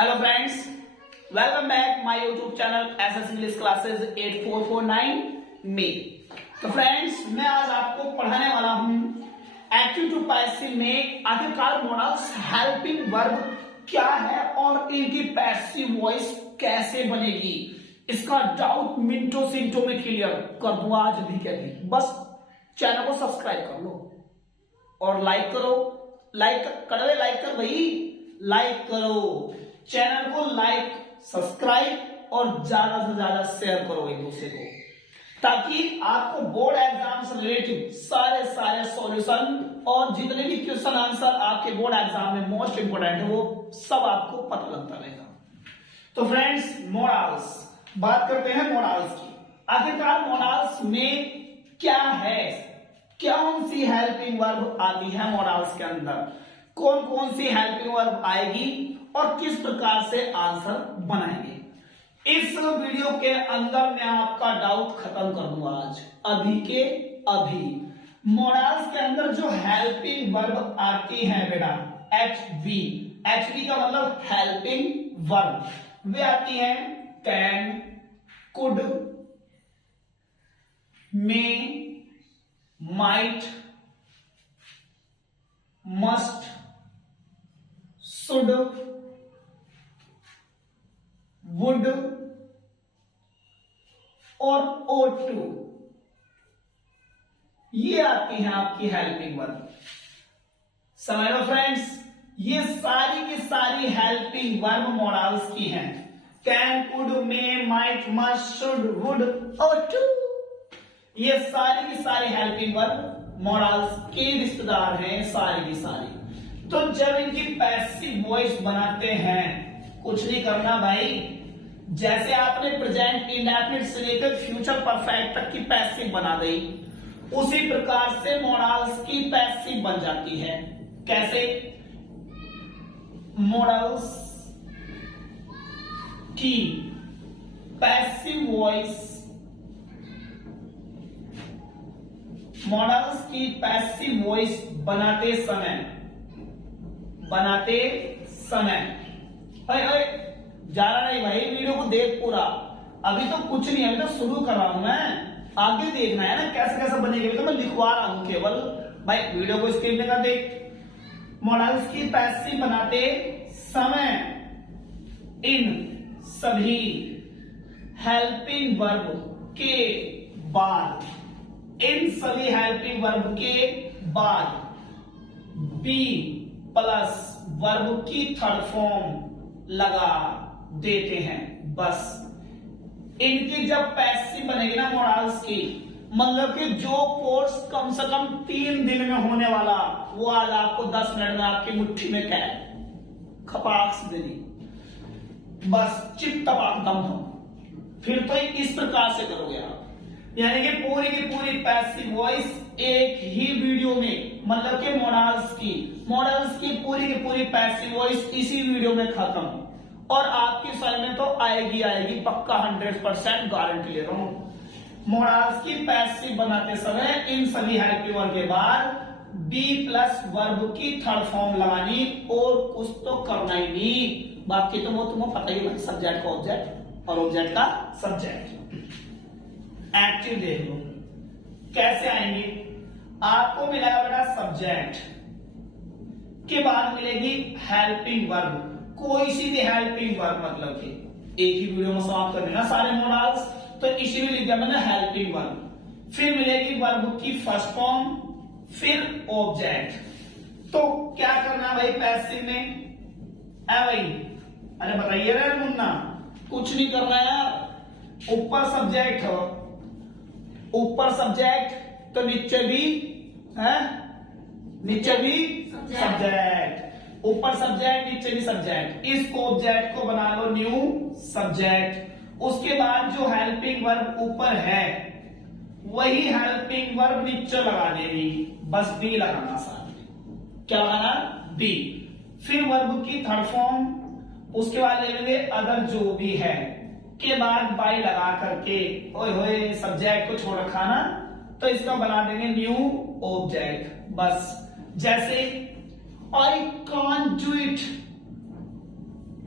Hello friends, welcome back my YouTube channel SS English classes 8449 में। तो friends, मैं आज आपको पढ़ाने वाला हूं एक्टिव टू पैसिव में आखिरकार मोडल्स हेल्पिंग वर्ब क्या है और इनकी पैसिव वॉइस कैसे बनेगी। इसका डाउट मिनटों सिंटों में क्लियर कर दूं आज भी के भी। बस चैनल को सब्सक्राइब कर लो और लाइक करो। लाइक कर भाई, लाइक करो चैनल को, लाइक सब्सक्राइब और ज्यादा से ज्यादा शेयर करो एक दूसरे को, ताकि आपको बोर्ड एग्जाम से रिलेटेड सारे सॉल्यूशन और जितने भी क्वेश्चन आंसर आपके बोर्ड एग्जाम में मोस्ट इंपोर्टेंट है वो सब आपको पता लगता रहेगा। तो फ्रेंड्स, मोडल्स बात करते हैं मोडल्स की। आखिरकार मोडल्स में क्या है, कौन सी हेल्पिंग वर्ब आती है मोडल्स के अंदर, कौन कौन सी हेल्पिंग वर्ब आएगी और किस प्रकार से आंसर बनाएंगे। इस वीडियो के अंदर मैं आपका डाउट खत्म कर दूंगा आज अभी के अभी। मोडल्स के अंदर जो हेल्पिंग वर्ब आती है बेटा, एचवी का मतलब हेल्पिंग वर्ब, वे आती है can, could, may, might, must, should, would और ought to, ये आती हैं आपकी हेल्पिंग वर्ब। समझ लो फ्रेंड्स, ये सारी की सारी हेल्पिंग वर्ब मोडल्स की हैं। Can, could, may, might, must, should, would, ought to, ये सारी की सारी हेल्पिंग वर्ब मोडल्स के रिश्तेदार हैं सारी की सारी। तो जब इनकी पैसिव वॉइस बनाते हैं, कुछ नहीं करना भाई, जैसे आपने प्रेजेंट इंडेफिनिट से लेकर फ्यूचर परफेक्ट तक की पैसिव बना दी, उसी प्रकार से मोडल्स की पैसिव बन जाती है। कैसे? मोडल्स की पैसिव वॉइस, मोडल्स की पैसिव वॉइस बनाते समय जाना नहीं भाई, वीडियो को देख पूरा। अभी तो कुछ नहीं, अभी तो शुरू कर रहा हूं मैं, आगे देखना है ना कैसे कैसे बनेगी। अभी तो मैं लिखवा रहा हूं केवल, भाई वीडियो को स्क्रीन पे कर देख। मोडल्स की पैसिव बनाते समय इन सभी हेल्पिंग वर्ब के बाद, इन सभी हेल्पिंग वर्ब के बाद बी प्लस वर्ब की थर्ड फॉर्म लगा देते हैं। बस इनकी जब पैसिव बनेगी ना मोडल्स की, मतलब कि जो कोर्स कम से कम 3 दिन में होने वाला, वो आज आपको 10 मिनट में आपकी मुट्ठी में कैद खपाक से दे दी, बस चिप तपाक दम दम। फिर तो इस प्रकार से करोगे आप, यानी कि पूरी की पूरी पैसिव वॉइस एक ही वीडियो में, मतलब कि मोडल्स की पूरी पैसिव वॉइस इसी वीडियो में खत्म। और आपकी समझ में तो आएगी पक्का, 100% गारंटी ले रहा हूं। मोडल्स की पैसिव बनाते समय इन सभी हेल्पिंग वर्ब के बाद बी प्लस वर्ब की थर्ड फॉर्म लगानी, और कुछ तो करना ही नहीं, बाकी तो वो तुम्हें पता ही है, सब्जेक्ट का ऑब्जेक्ट और ऑब्जेक्ट का सब्जेक्ट। एक्टिव देख लो कैसे आएंगे। आपको मिलेगा बेटा सब्जेक्ट के बाद मिलेगी हेल्पिंग वर्ब, कोई सी भी हेल्पिंग वर्ब, मतलब कि एक ही वीडियो में समाप्त कर देना सारे मोडल्स, तो इसी में लिख दिया मैंने हेल्पिंग वर्ब। फिर मिलेगी वर्ब की फर्स्ट फॉर्म, फिर ऑब्जेक्ट। तो क्या करना भाई पैसिव में, भाई अरे बताइए रे मुन्ना, कुछ नहीं करना यार। ऊपर सब्जेक्ट हो, ऊपर सब्जेक्ट तो नीचे भी है, नीचे भी सब्जेक्ट, ऊपर सब्जेक्ट नीचे भी सब्जेक्ट। इस ऑब्जेक्ट को बना लो न्यू सब्जेक्ट। उसके बाद जो हेल्पिंग वर्ब ऊपर है वही हेल्पिंग वर्ब नीचे लगा देगी, बस बी लगाना साथ में। क्या लगाना? बी। फिर वर्ब की थर्ड फॉर्म, उसके बाद ले लेंगे अदर जो भी है, के बाद बाई लगा करके, ओए होए सब्जेक्ट को छोड़ रखा ना, तो इसका बना देंगे न्यू ऑब्जेक्ट। बस जैसे I can't do it,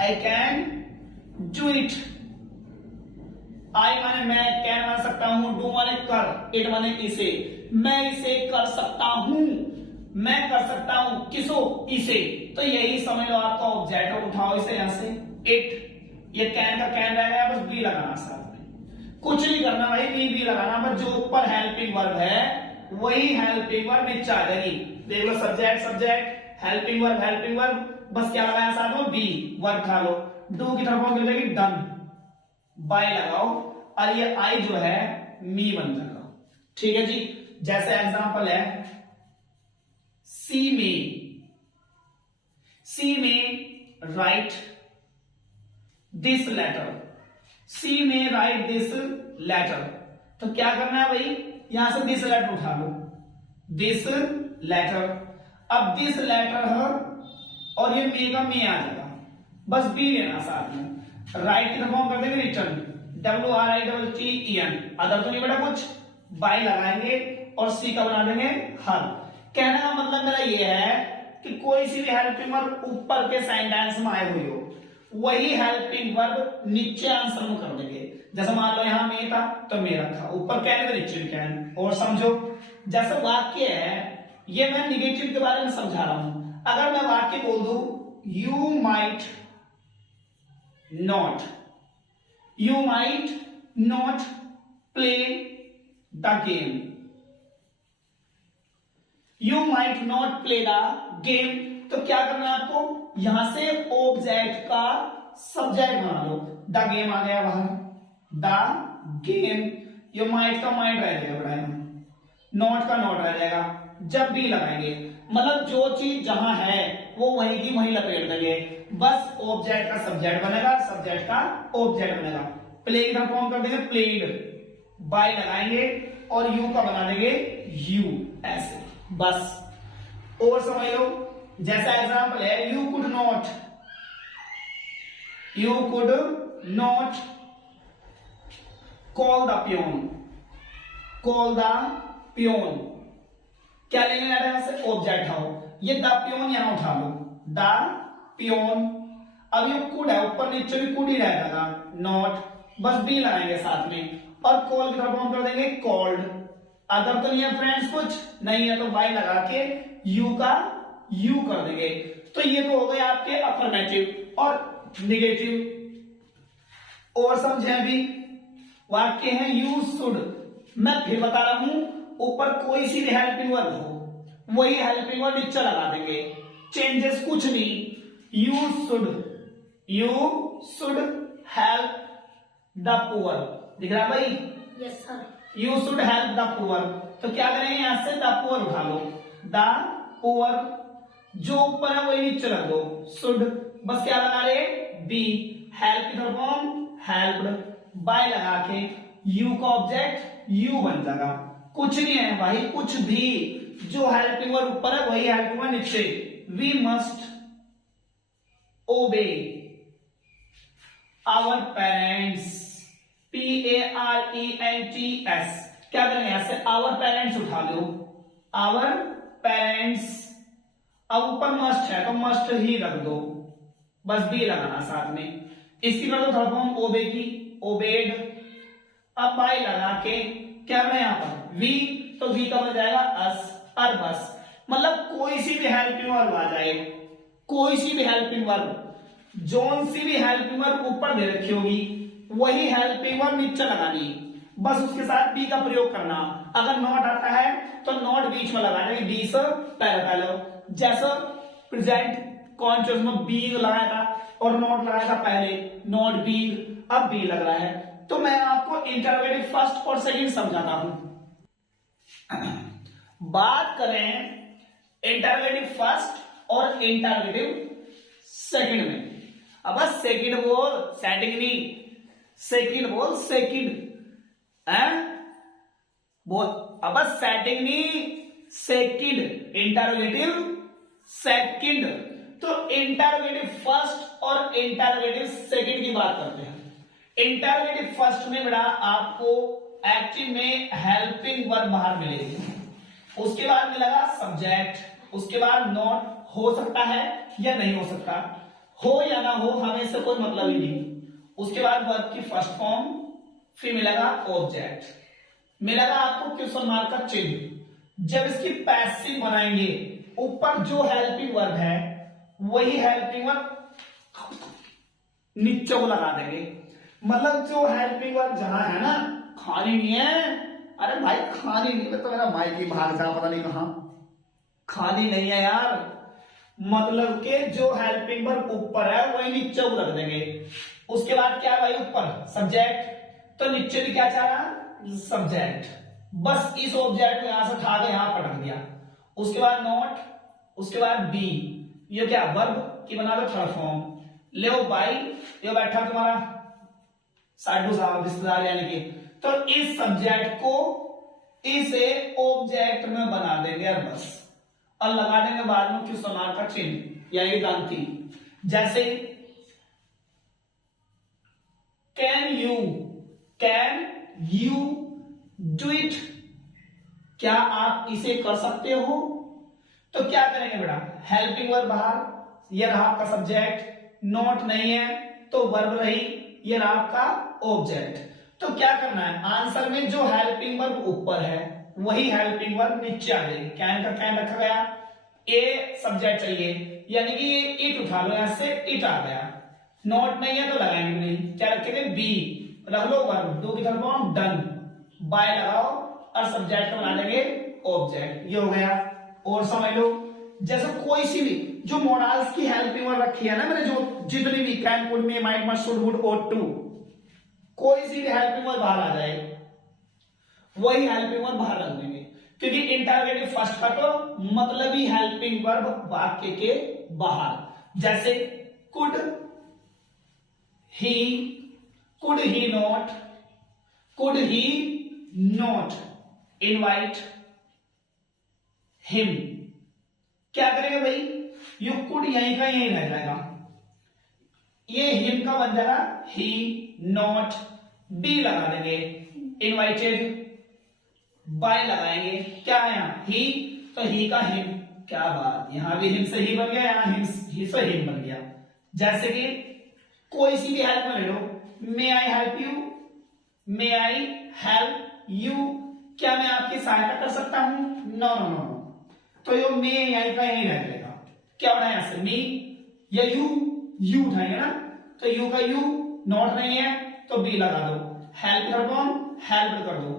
I can do it. I माने मैं, कैन मान सकता हूं, डू माने कर, इट माने इसे। मैं इसे कर सकता हूं, मैं कर सकता हूं किसो, इसे। तो यही समझ लो आपका ऑब्जेक्ट। उठाओ इसे यहां से, इट, ये कैन का कैन रह गया, बस बी लगाना साथ में, कुछ नहीं करना भाई, बी लगाना। बस जो ऊपर हेल्पिंग वर्ब है वही हेल्पिंग वर्ब नीचे आ जाएगी। देख लो सब्जेक्ट सब्जेक्ट, हेल्पिंग वर्ब, बस क्या लगाया साथ में, बी, वर्ब खा लो। डू की तरफ हो जाएगी डन, बाय लगाओ, और ये आई जो है मी बन जाएगा। ठीक है जी। जैसे एग्जांपल है सी में राइट दिस लेटर, सी में राइट दिस लेटर। तो क्या करना है भाई, यहां से दिस लेटर उठा लो, दिस लेटर। अब दिस लेटर है और ये मे का मे आ जाएगा, बस बी लेना साथ में। राइट की तरफ हम कर देंगे रिटर्न, WRITTEN। अदर तो नहीं बेटा कुछ, बाय लगाएंगे और सी का बना देंगे हर। कहने का मतलब मेरा ये है कि कोई सी भी हेल्पिंग वर्ब ऊपर के सेंटेंस में आए हुई हो, वही हेल्पिंग वर्ब नीचे आंसर में कर देंगे। जैसे मान लो यहां मे था तो मे रखा, ऊपर कैन में नीचे कैन। और समझो जैसे वाक्य है, ये मैं निगेटिव के बारे में समझा रहा हूं। अगर मैं वाक्य बोल दूं you might not play the game, you might not play the game. तो क्या करना है आपको, यहां से ऑब्जेक्ट का सब्जेक्ट बना लो, द गेम आ गया बाहर, द गेम। यू माइट का माइट रह जाएगा बड़ा, नॉट का नॉट रह जाएगा। जब भी लगाएंगे मतलब जो चीज जहां है वो वहीं की वहीं लपेट देंगे, बस ऑब्जेक्ट का सब्जेक्ट बनेगा, सब्जेक्ट का ऑब्जेक्ट बनेगा। प्ले की तरफ फॉर्म कर देंगे प्लेड, बाय लगाएंगे और यू का बना देंगे यू, ऐसे बस। और समझ लो जैसा एग्जांपल है you could not call the peon. क्या लेंगे यहां से, ऑब्जेक्ट हो, ये द पियोन यहां उठा लो, द पियोन। अब ये कुड है, ऊपर नीचे भी कुड ही रहेगा, नॉट, बस बी लगाएंगे साथ में। और कॉल की तरफ हम कर देंगे कॉल्ड। अदर तो नहीं है फ्रेंड्स, कुछ नहीं है तो वाई लगा के यू का यू कर देंगे। तो ये तो हो गए आपके अफर्मेटिव और निगेटिव। और समझे अभी, वाक्य है यू शुड। मैं फिर बता रहा हूं, ऊपर कोई सी भी हेल्पिंग वर्ब हो वही हेल्पिंग वर्ब नीचे लगा देंगे, चेंजेस कुछ नहीं। You should help the poor, दिख रहा है भाई, yes sir. You should help the poor. तो क्या करेंगे, यहां से द पुअर उठा लो, द पुअर, जो ऊपर है वही नीचे रख दो, शुड, बस क्या लगा रहे, बी। हेल्प की तरफ हम हेल्प्ड, बाय लगा के यू का ऑब्जेक्ट यू बन जाएगा। कुछ नहीं है भाई, कुछ भी, जो हेल्पिंग वर्ब ऊपर है वही हेल्पिंग वर्ब नीचे। We must obey our parents, PARENTS। क्या करेंगे, यहां से आवर पेरेंट्स उठा लो, आवर पेरेंट्स। अब ऊपर मस्ट है तो मस्ट ही रख दो, बस बी लगाना साथ में। इसकी कर दो थर्ड फॉर्म ओबे की, ओबेड। अब बाय लगा के क्या है यहां पर वी, तो वी का बन जाएगा अस, और बस। मतलब कोई सी भी हेल्पिंग वर्ब आ जाए, कोई सी भी हेल्पिंग वर्ब, जोन सी भी हेल्पिंग वर्ब ऊपर दे रखी होगी वही हेल्पिंग वर्ब नीचे लगानी, बस उसके साथ बी का प्रयोग करना। अगर नॉट आता है तो नॉट बीच में लगा देंगे, बी से पहले। जैसा प्रेजेंट कॉन्शियस में बीइंग लगाया था और नॉट लगाया था पहले, नॉट बीइंग, अब बी लग रहा है। तो मैं आपको इंटरोगेटिव फर्स्ट और सेकंड समझाता हूं। बात करें इंटरोगेटिव फर्स्ट और इंटरोगेटिव सेकंड में। अब बस सेकंड बोल, सेटिंग नहीं, सेकंड बोल, सेकंड बोल। अब बस सेटिंग नहीं, सेकंड, इंटरोगेटिव सेकंड। तो इंटरोगेटिव फर्स्ट और इंटरोगेटिव सेकंड की बात करते हैं। इंटरोगेटिव फर्स्ट में बेटा आपको एक्टिव में हेल्पिंग वर्ब बाहर मिलेगी, उसके बाद मिलेगा सब्जेक्ट, उसके बाद नॉट हो सकता है या नहीं हो सकता, हो या ना हो हमें इससे कोई मतलब ही नहीं। उसके बाद वर्ब की फर्स्ट फॉर्म, फिर मिलेगा ऑब्जेक्ट, मिलेगा आपको क्वेश्चन मार्क का चिन्ह। जब इसकी पैसिव बनाएंगे, ऊपर जो हेल्पिंग वर्ब है वही हेल्पिंग वर्ब नीचे को लगा देंगे। मतलब जो हेल्पिंग वर्ब जहां है ना, खाली नहीं है, अरे भाई खाली नहीं, तो मेरा माइक ही भाग जा पता नहीं कहां, खाली नहीं है यार। मतलब के जो हेल्पिंग वर्ब ऊपर है वही नीचे को रख देंगे। उसके बाद क्या है भाई, ऊपर सब्जेक्ट, तो नीचे भी क्या चाह रहा, सब्जेक्ट, बस इस ऑब्जेक्ट को यहां से उठा के यहां पटक दिया। उसके बाद नॉट, उसके बाद बी, ये क्या वर्ब की बना दो थर्ड फॉर्म। ले भाई ये बैठा तुम्हारा साधु साहब रिश्तेदार यानी कि, तो इस सब्जेक्ट को इसे ऑब्जेक्ट में बना देंगे यार बस, और लगा देंगे बाद में क्वेश्चन मार्क का चिन्ह या ये गांधी। जैसे कैन यू डू इट, क्या आप इसे कर सकते हो। तो क्या करेंगे बेटा, हेल्पिंग वर्ब बाहर, ये रहा आपका सब्जेक्ट, नॉट नहीं है तो वर्ब रही, ये रहा आपका ऑब्जेक्ट। तो क्या करना है, आंसर में जो हेल्पिंग वर्ब ऊपर है वही हेल्पिंग वर्ब नीचे आ जाएगी। कैन का कैन रखा गया, ए सब्जेक्ट चाहिए यानी कि ये इट उठा लो, यहां से इट आ गया। नॉट नहीं है तो लगाएंगे नहीं, क्या रखेंगे बी, रख लो वर्ब, डू की तरफ डन, बाय लगाओ और सब्जेक्ट को बना देंगे ऑब्जेक्ट, ये हो गया। और समझ लो जैसे कोई सी भी जो मोडाल्स की हेल्पिंग वर्ब रखी है ना मैंने, जो जितनी भी can, could, may, might, must, should, would, ought to, कोई सी भी हेल्पिंग वर्ब बाहर आ जाए वही हेल्पिंग वर्ब बाहर रख देंगे, क्योंकि इंटरोगेटिव फर्स्ट का तो मतलब ही हेल्पिंग वर्ब वाक्य के बाहर। जैसे could he not, could he not invite him, क्या करेंगे भाई, यू कुड यहीं का यहीं रह जाएगा, ये हिम का बन जाएगा ही, नॉट बी लगा देंगे, इनवाइटेड बाय लगाएंगे, क्या है यहां ही, तो ही का हिम, क्या बात, यहां भी हिम से ही बन गया, यहां हिम ही से हिम बन गया। जैसे कि कोई सी भी हेल्प में ले लो, may I help you, may I help you, क्या मैं आपकी सहायता कर सकता हूं, नो नो नो, तो ये मे यहीं का यहीं रह जाएगा। क्या होना है यहां से, मी या यू उठाएंगे ना, तो यू का यू, नॉट नहीं है तो बी लगा दो, हेल्प कर दो, हेल्प कर दो।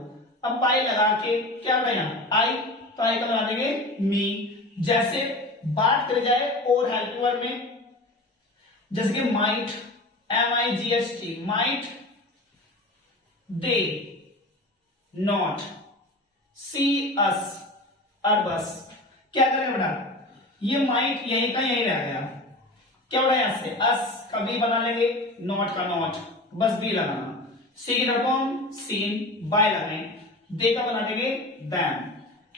अब बाय लगा के क्या बनाया आई, तो आई का बना देंगे मी। जैसे बात कर जाए और हेल्प वर्ब में, जैसे कि might, MIGHT, might they not see us और बस, क्या करेंगे बेटा, ये माइट यहीं का यहीं रह गया, क्या बड़ा यहां से अस का बी बना लेंगे, नॉट का नॉट, बस बी लगाना, सी की तरफ सीन, बाय लगाएं, दे का बना देंगे दैम।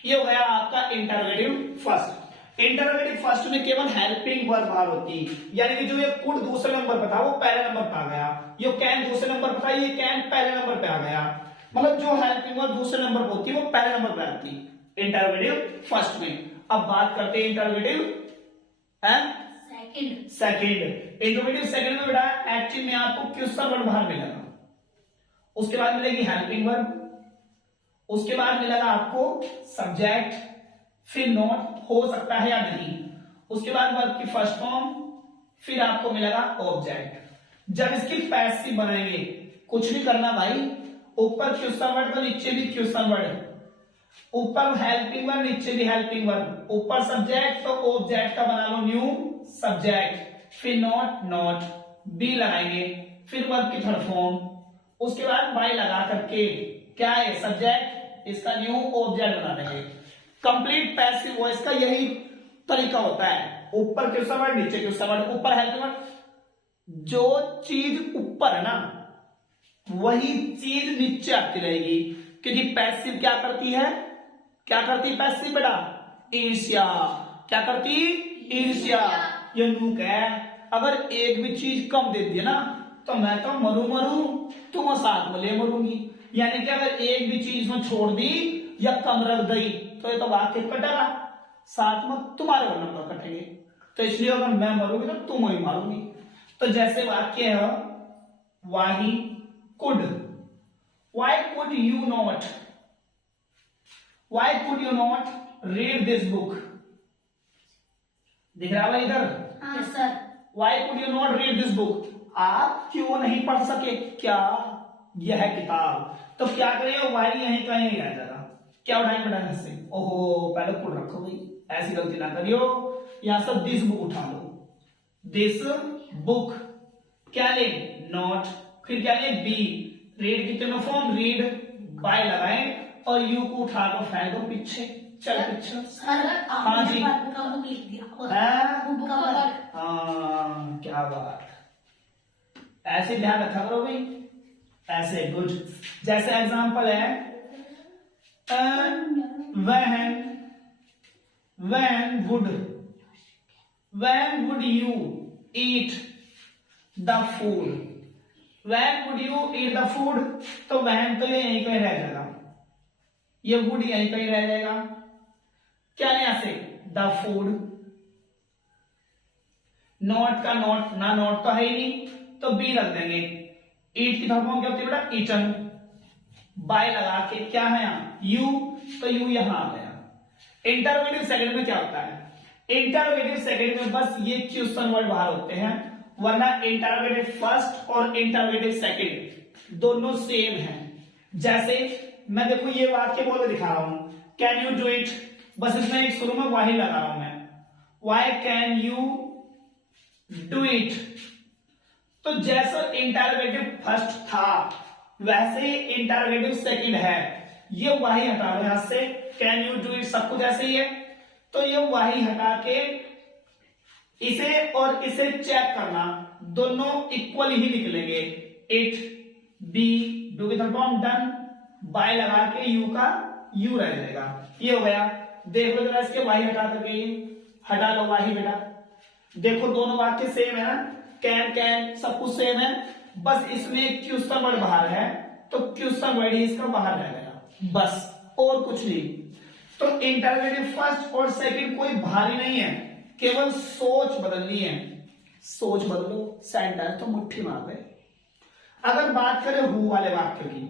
ये हो गया आपका इंटरोगेटिव फर्स्ट। इंटरोगेटिव फर्स्ट में केवल हेल्पिंग वर्ब बाहर होती है, यानी कि जो ये कुड दूसरे नंबर पर था वो पहले नंबर पर आ गया, ये कैन दूसरे नंबर पर था, ये कैन पहले नंबर पे आ गया। मतलब जो हेल्पिंग वर्ब दूसरे नंबर पर होती है वो पहले नंबर पर आती है इंटरोगेटिव फर्स्ट में। अब बात करते हैं इंटरोगेटिव सेकंड। इंटरोगेटिव सेकंड में बेटा एक्टिव में आपको क्वेश्चन वर्ड बाहर मिलेगा, उसके बाद मिलेगी हेल्पिंग वर्ब, उसके बाद मिलेगा आपको सब्जेक्ट, फिर नॉट हो सकता है या नहीं, उसके बाद वर्ब की फर्स्ट फॉर्म, फिर आपको मिलेगा ऑब्जेक्ट। जब इसकी पैसिव बनाएंगे कुछ नहीं करना भाई, ऊपर क्वेश्चन वर्ड तो नीचे भी क्वेश्चन वर्ड, ऊपर हेल्पिंग वर्ब नीचे भी हेल्पिंग वर्ब, ऊपर सब्जेक्ट तो ऑब्जेक्ट का बना लो न्यू सब्जेक्ट, फिर नॉट बी लगाएंगे, फिर वर्ब की थर्ड फॉर्म, उसके बाद बाय लगा करके क्या है सब्जेक्ट, इसका न्यू ऑब्जेक्ट बना देंगे। कंप्लीट पैसिव वॉइस का यही तरीका होता है, ऊपर क्वेश्चन वर्ड नीचे क्वेश्चन वर्ड, ऊपर हेल्पिंग वर्ब, जो चीज ऊपर है ना वही चीज नीचे आती रहेगी, क्योंकि पैसिव क्या करती है, क्या करती पैसिव बेटा, ईर्ष्या, क्या करती ईर्ष्या, ये नुक है, अगर एक भी चीज कम देती है ना तो मैं तो मरू तुम साथ में ले मरूंगी, यानी कि अगर एक भी चीज में छोड़ दी या कम रख दी तो ये तो वाक्य कटेगा, साथ में तुम्हारे नंबर कटेंगे, तो इसलिए अगर मैं मरूंगी तो तुम ही मारूंगी। तो जैसे वाक्य है why could, why could you not, why could you not read this book, दिख रहा है इधर? हाँ sir. Why could you not read this book, आप क्यों नहीं पढ़ सके क्या यह किताब? तो क्या करें, वाई यहीं कहीं रह जाएगा, क्या उठाएंगे बेटा से? ओहो पहले कुड रखो भाई, ऐसी गलती ना करियो, यहां से दिस बुक उठा लो, दिस बुक, क्या ले नॉट, फिर क्या ले बी, रीड की तीनों फॉर्म, रीड बाय लगाए और यू को उठा कर फेंक दो पीछे, चल पीछे। सर हाँ जी, बुक का बुक लिख दिया, हाँ? बुक का वर्ड। हाँ क्या बात, ऐसे ध्यान रखा करो भाई, ऐसे गुड। जैसे एग्जांपल है when would you eat the food, when would you eat the food, तो when तो ये यहीं कहीं रह जाएगा, ये would यहीं कहीं रह जाएगा, क्या नहीं यहां से the food, नॉट का नॉट, ना नॉट तो है ही नहीं तो बी रख देंगे, ईट की फॉर्म क्या होती है बेटा ईटन, बाय लगा के क्या है यहाँ यू, तो यू यहां आ गया। इंटरोगेटिव सेकंड में क्या होता है, इंटरोगेटिव सेकंड में बस ये क्वेश्चन वर्ड बाहर होते हैं, वरना इंटरोगेटिव फर्स्ट और इंटरोगेटिव सेकंड दोनों सेम हैं। जैसे मैं देखो ये वाक्य बोल के दिखा रहा हूं, कैन यू डू इट, बस इसमें एक शुरू में वाही लगा रहा हूं मैं, why can you do it, तो जैसा इंटरोगेटिव फर्स्ट था वैसे इंटरोगेटिव सेकंड है, ये वाही हटा लो यहां से, कैन यू डू इट सब कुछ ऐसे ही है, तो ये वाही हटा के इसे और इसे चेक करना, दोनों इक्वल ही निकलेंगे, इट बी डू की फॉर्म डन, बाय लगा के यू का यू रह जाएगा, ये हो गया। देख लो जरा इसके वाही हटा करके, हटा लो वाही बेटा, देखो दोनों वाक्य सेम है ना, कैन कैन सब कुछ सेम है, बस इसमें क्वेश्चन वर्ड बाहर है तो क्वेश्चन वर्ड ही इसका बाहर रह गया, बस और कुछ नहीं। तो इंटरोगेटिव फर्स्ट और सेकंड कोई भारी नहीं है, केवल सोच बदलनी है, सोच बदलो, सेंटेंस तो मुट्ठी मार दे। अगर बात करें हु वाले वाक्य की,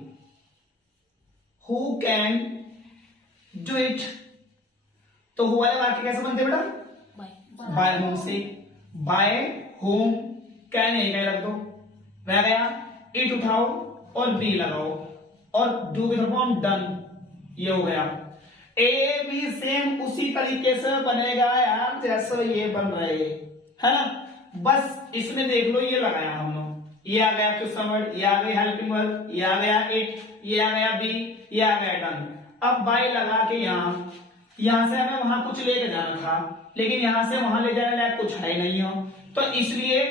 हु कैन डू इट, तो हु वाले वाक्य कैसे बनते बेटा, बाय होम से, बाय होम, कैन यहीं कहीं रख दो, रह गया, इट उठाओ और बी लगाओ और डू की फॉर्म डन, ये हो गया। ए भी सेम उसी तरीके से बनेगा यार जैसे ये बन रहे है ना, बस इसमें देख लो ये लगाया हम लोग, ये आ गया क्वेश्चन वर्ड, ये आ गया हेल्पिंग वर्ब, ये आ गया इट, ये आ गया बी, ये आ गया डन। अब बाय लगा के यहां से हमें वहां कुछ लेके जाना था, लेकिन यहां से वहां ले जाने लायक कुछ है नहीं हो, तो इसलिए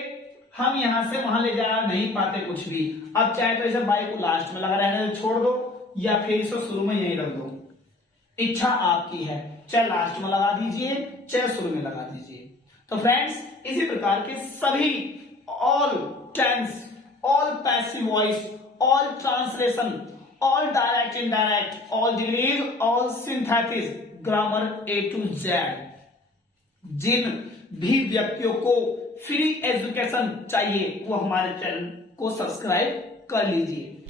हम यहां से वहां ले जा नहीं पाते कुछ भी। अब चाहे तो इसे बाय को लास्ट में लगा रहने दो, छोड़ दो, या फिर इसे शुरू में यहीं रख दो, इच्छा आपकी है, चाहे लास्ट में लगा दीजिए चाहे शुरू में लगा दीजिए। तो फ्रेंड्स इसी प्रकार के सभी all tense, all passive voice, all translation, all direct indirect, all degrees, all synthesis, grammar A to Z, जिन भी व्यक्तियों को फ्री एजुकेशन चाहिए वो हमारे चैनल को सब्सक्राइब कर लीजिए।